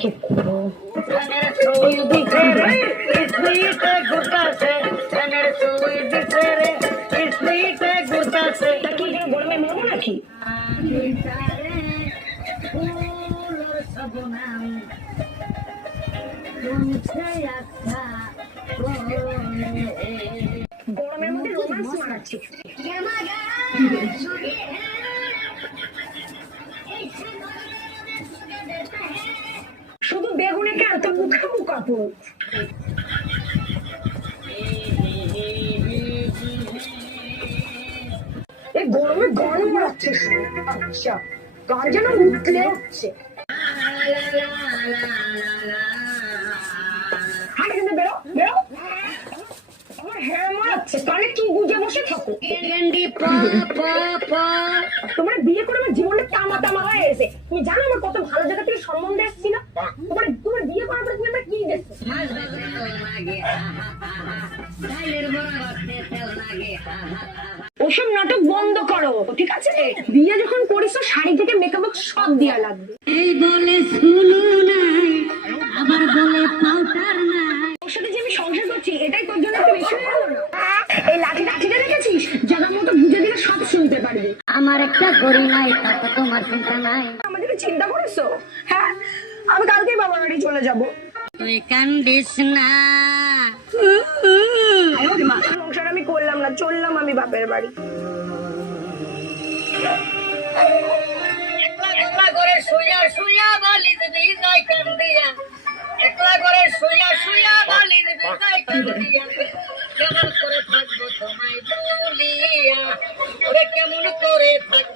কি করবো? তা কি গরমে মরবো নাকি? গরমের মধ্যে রোমান্স মারাচ্ছি। শুধু বেগুনে কেন, তো মুখামু কাপড়। এই গরমে গরম মারাচ্ছে। আচ্ছা, গান যেন উঠলে হচ্ছে। হাঁটে কিন্তু বেরো বেরো। আমার হ্যাঁ মারাচ্ছে, কানে কি গুজে বসে থাকো। তোমার বিয়ে করে আমার জীবনটা তামা তামা হয়ে গেছে। তুমি জানো আমার কত ভালো জায়গা থেকে সম্বন্ধ এসেছিল। তোমার বিয়ে করার পরে তুমি আমার কি দেখছো? ওসব নাটক বন্ধ করো, ঠিক আছে? বিয়ে যখন করিস শাড়ি থেকে মেকআপ সব দেওয়া লাগবে। এই বলে শুনু নাই, আবার বলে পাউডার নাই। ওর সাথে যে আমি সংসার করছি এটাই তোর জন্য একটু বেশি হয়ে গেল না? এই লাঠিটা দেখেছিস? জায়গা মতো বুঝে দিলে সব শুনতে পারবি। আমার একটা গড়ি নাই, তাতে তোমার চিন্তা নাই। আমাদের চিন্তা করেছো? হ্যাঁ, আমি কালকেই বাবার বাড়ি চলে যাবো। তুই কান্দিস না। সংসার আমি করলাম না, চললাম আমি বাপের বাড়ি। একলা করে শুয়া শুয়া বালির বিজয় কান্দিয়া, একলা করে শুয়া শুয়া বালির বিজয় কান্দিয়া, কেমন করে থাকবো তোমায় বলিয়া, ওরে কেমন করে থাকবো